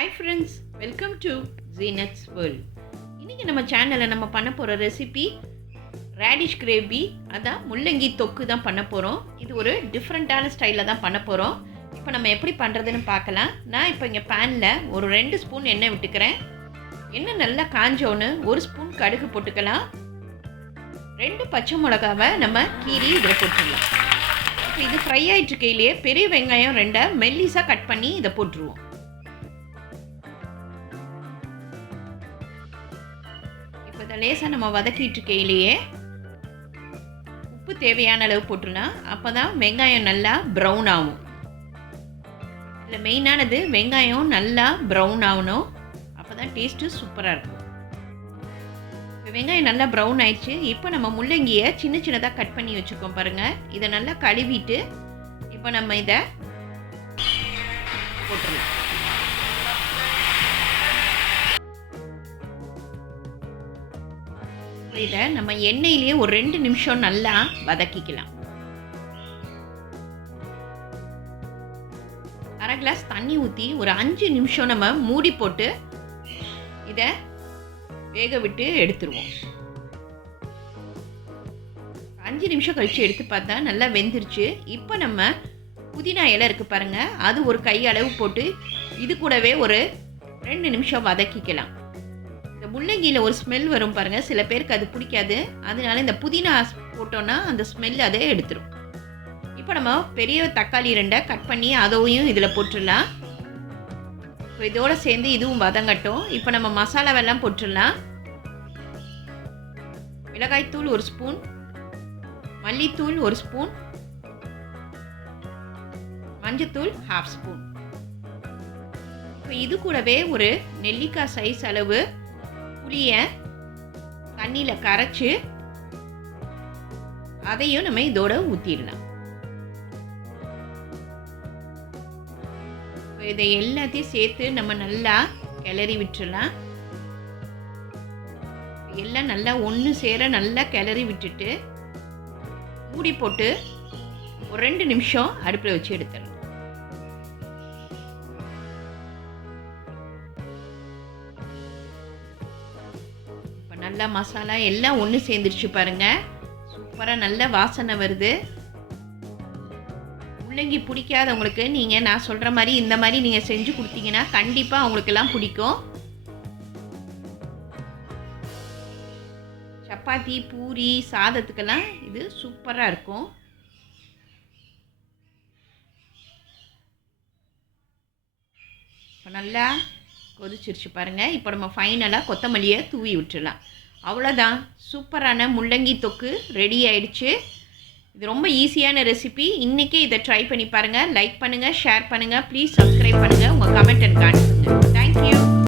Hi friends, welcome to Zeenat's world. இன்றைக்கி நம்ம சேனலில் நம்ம பண்ண போகிற ரெசிபி ரேடிஷ் கிரேவி, அதான் முள்ளங்கி தொக்கு தான் பண்ண போகிறோம். இது ஒரு டிஃப்ரெண்ட்டான ஸ்டைலில் தான் பண்ண போகிறோம். இப்போ நம்ம எப்படி பண்ணுறதுன்னு பார்க்கலாம். நான் இப்போ இங்கே பேனில் ஒரு 2 ஸ்பூன் எண்ணெய் விட்டுக்கிறேன். எண்ணெய் நல்லா காஞ்சோன்னு 1 ஸ்பூன் கடுகு போட்டுக்கலாம். 2 பச்சை மிளகாவை நம்ம கீரி இதில் போட்டுடலாம். இப்போ இது ஃப்ரை ஆகிட்டு இருக்கையிலேயே பெரிய வெங்காயம் 2 மெல்லிஸாக கட் பண்ணி இதை போட்டுருவோம். இப்போ இதை லேசாக நம்ம வதக்கிட்டு இருக்கையிலேயே உப்பு தேவையான அளவு போட்டுடலாம். அப்போ தான் வெங்காயம் நல்லா ப்ரௌன் ஆகும். இதில் மெயினானது வெங்காயம் நல்லா ப்ரௌன் ஆகணும். அப்போ தான் டேஸ்ட்டு சூப்பராக இருக்கும். இப்போ வெங்காயம் நல்லா ப்ரௌன் ஆயிடுச்சு. இப்போ நம்ம முள்ளங்கியை சின்ன சின்னதாக கட் பண்ணி வச்சுருக்கோம் பாருங்கள். இதை நல்லா கழுவிட்டு இப்போ நம்ம இதை போட்டுடலாம். இதை நம்ம எண்ணெயிலேயே ஒரு 2 நிமிஷம் நல்லா வதக்கிக்கலாம். 1/2 கிளாஸ் தண்ணி ஊற்றி ஒரு 5 நிமிஷம் நம்ம மூடி போட்டு இதை வேக விட்டு எடுத்துருவோம். 5 நிமிஷம் கழித்து எடுத்து பார்த்தா நல்லா வெந்துருச்சு. இப்போ நம்ம புதினா இலை இருக்குது பாருங்கள், அது ஒரு கை அளவு போட்டு இது கூடவே ஒரு 2 நிமிஷம் வதக்கிக்கலாம். இந்த முள்ளங்கியில் ஒரு ஸ்மெல் வரும் பாருங்கள், சில பேருக்கு அது பிடிக்காது. அதனால இந்த புதினா போட்டோன்னா அந்த ஸ்மெல் அதை எடுத்துரும். இப்போ நம்ம பெரிய தக்காளி 2 கட் பண்ணி அதையும் இதில் போட்டுடலாம். இப்போ இதோடு சேர்ந்து இதுவும் வதங்கட்டும். இப்போ நம்ம மசாலாவெல்லாம் போட்டுடலாம். மிளகாய்த்தூள் 1 ஸ்பூன், மல்லித்தூள் 1 ஸ்பூன், மஞ்சத்தூள் 1/2 ஸ்பூன். இப்போ இது கூடவே ஒரு நெல்லிக்காய் சைஸ் அளவு புளியை தண்ணியில் கரைச்சி அதையும் நம்ம இதோட ஊற்றிடலாம். இதை எல்லாத்தையும் சேர்த்து நம்ம நல்லா கிளறி விட்டுடலாம். எல்லாம் நல்லா ஒன்று சேர நல்லா கிளறி விட்டுட்டு மூடி போட்டு ஒரு 2 நிமிஷம் அடுப்பில் வச்சு எடுத்துடலாம். இப்போ நல்லா மசாலா எல்லாம் ஒன்று சேர்ந்துருச்சு பாருங்கள். சூப்பராக நல்ல வாசனை வருது. முள்ளங்கி பிடிக்காதவங்களுக்கு நீங்கள் நான் சொல்கிற மாதிரி இந்த மாதிரி நீங்கள் செஞ்சு கொடுத்தீங்கன்னா கண்டிப்பாக அவங்களுக்கெல்லாம் பிடிக்கும். சப்பாத்தி, பூரி, சாதத்துக்கெல்லாம் இது சூப்பராக இருக்கும். இப்போ நல்லா கொதிச்சிருச்சு பாருங்கள். இப்போ நம்ம ஃபைனலாக கொத்தமல்லியை தூவி விட்டுடலாம். அவ்வளோதான், சூப்பரான முள்ளங்கி தொக்கு ரெடி ஆயிடுச்சு. இது ரொம்ப ஈஸியான ரெசிபி. இன்றைக்கே இதை ட்ரை பண்ணி பாருங்கள். லைக் பண்ணுங்கள், ஷேர் பண்ணுங்கள், ப்ளீஸ் சப்ஸ்கிரைப் பண்ணுங்கள், உங்கள் கமெண்ட் அண்ட் கான்ஸ் பண்ணுங்கள். தேங்க்யூ.